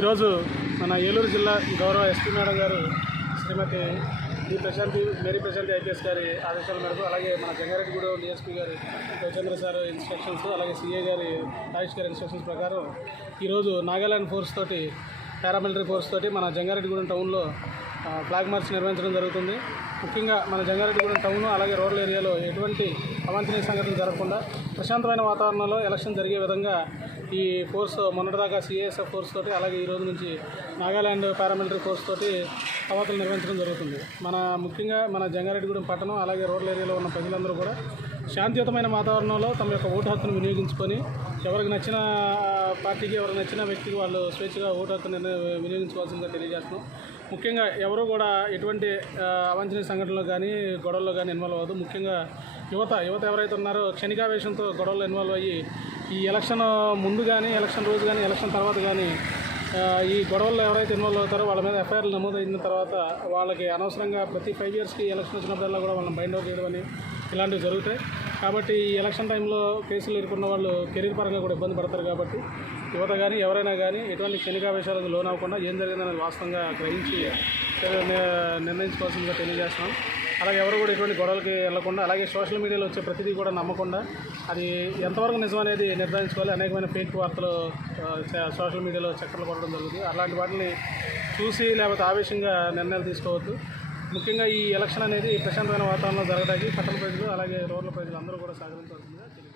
ఈరోజు మన ఏలూరు జిల్లా గౌరవ ఎస్పీ మేడం గారు శ్రీమతి మేరీ ప్రశాంతి ఐపీఎస్ గారి ఆదేశాల మేరకు, అలాగే మన జంగారెడ్డిగూడెం డిఎస్పీ గారి రవిచంద్ర సార్ ఇన్స్ట్రక్షన్స్, అలాగే సిఏ గారి రాజేష్ గారి ఇన్స్ట్రక్షన్స్ ప్రకారం ఈరోజు నాగాలాండ్ ఫోర్స్ తోటి, పారామిలిటరీ ఫోర్స్ తోటి మన జంగారెడ్డిగూడెం టౌన్లో ఫ్లాగ్ మార్చ్ నిర్వహించడం జరుగుతుంది. ముఖ్యంగా మన జంగారెడ్డిగూడెం టౌన్ అలాగే రూరల్ ఏరియాలో ఎటువంటి అవాంఛనీయ సంఘటనలు జరగకుండా ప్రశాంతమైన వాతావరణంలో ఎలక్షన్ జరిగే విధంగా ఈ ఫోర్స్ మొన్నటిదాకా సిఏఎస్ఎఫ్ ఫోర్స్ తోటి, అలాగే ఈ రోజు నుంచి నాగాలాండ్ పారామిలిటరీ ఫోర్స్ తోటి కవాతులు నిర్వహించడం జరుగుతుంది. ముఖ్యంగా మన జంగారెడ్డిగూడెం పట్టణం అలాగే రూరల్ ఏరియాలో ఉన్న ప్రజలందరూ కూడా శాంతియుతమైన వాతావరణంలో తమ యొక్క ఓటు హక్కును వినియోగించుకొని, ఎవరికి నచ్చిన పార్టీకి, ఎవరికి నచ్చిన వ్యక్తికి వాళ్ళు స్వేచ్ఛగా ఓటు హక్కును వినియోగించుకోవాల్సిందిగా తెలియజేస్తున్నాం. ముఖ్యంగా ఎవరు కూడా ఎటువంటి అవాంఛనీయ సంఘటనలు కానీ, గొడవల్లో కానీ ఇన్వాల్వ్ అవ్వదు. ముఖ్యంగా యువత ఎవరైతే ఉన్నారో క్షణికావేశంతో గొడవల్లో ఇన్వాల్వ్ అయ్యి ఈ ఎలక్షన్ ముందు కానీ, ఎలక్షన్ రోజు కానీ, ఎలక్షన్ తర్వాత కానీ ఈ గొడవల్లో ఎవరైతే ఇన్వాల్వ్ అవుతారో వాళ్ళ మీద ఎఫ్ఐఆర్లు నమోదైన తర్వాత వాళ్ళకి అనవసరంగా ప్రతి 5 ఇయర్స్కి ఎలక్షన్ వచ్చినప్పుడల్లా కూడా వాళ్ళని బైండ్ అవుట్ చేయడం అని ఇలాంటివి జరుగుతాయి. కాబట్టి ఈ ఎలక్షన్ టైంలో కేసులు ఎదుర్కొన్న వాళ్ళు కెరీర్ పరంగా కూడా ఇబ్బంది పడతారు. కాబట్టి యువత కానీ ఎవరైనా కానీ ఎటువంటి క్షణికావేశాలకు లోనవ్వకుండా ఏం జరిగిందనేది వాస్తవంగా గ్రహించి నిర్ణయించుకోవాల్సిందిగా తెలియజేస్తున్నాం. అలాగే ఎవరు కూడా ఎటువంటి గొడవలకి వెళ్లకుండా, అలాగే సోషల్ మీడియాలో వచ్చే ప్రతిదీ కూడా నమ్మకుండా అది ఎంతవరకు నిజం అనేది నిర్ధారించుకోవాలి. అనేకమైన ఫేక్ వార్తలు సోషల్ మీడియాలో చక్కర్లు కొట్టడం జరుగుతుంది. అలాంటి వాటిని చూసి లేకపోతే ఆవేశంగా నిర్ణయాలు తీసుకోవద్దు. ముఖ్యంగా ఈ ఎలక్షన్ అనేది ప్రశాంతమైన వాతావరణంలో జరగడానికి పట్టణ ప్రజలు అలాగే రూరల్ ప్రజలు అందరూ కూడా సహకరించాల్సిందిగా తెలియజేస్తారు.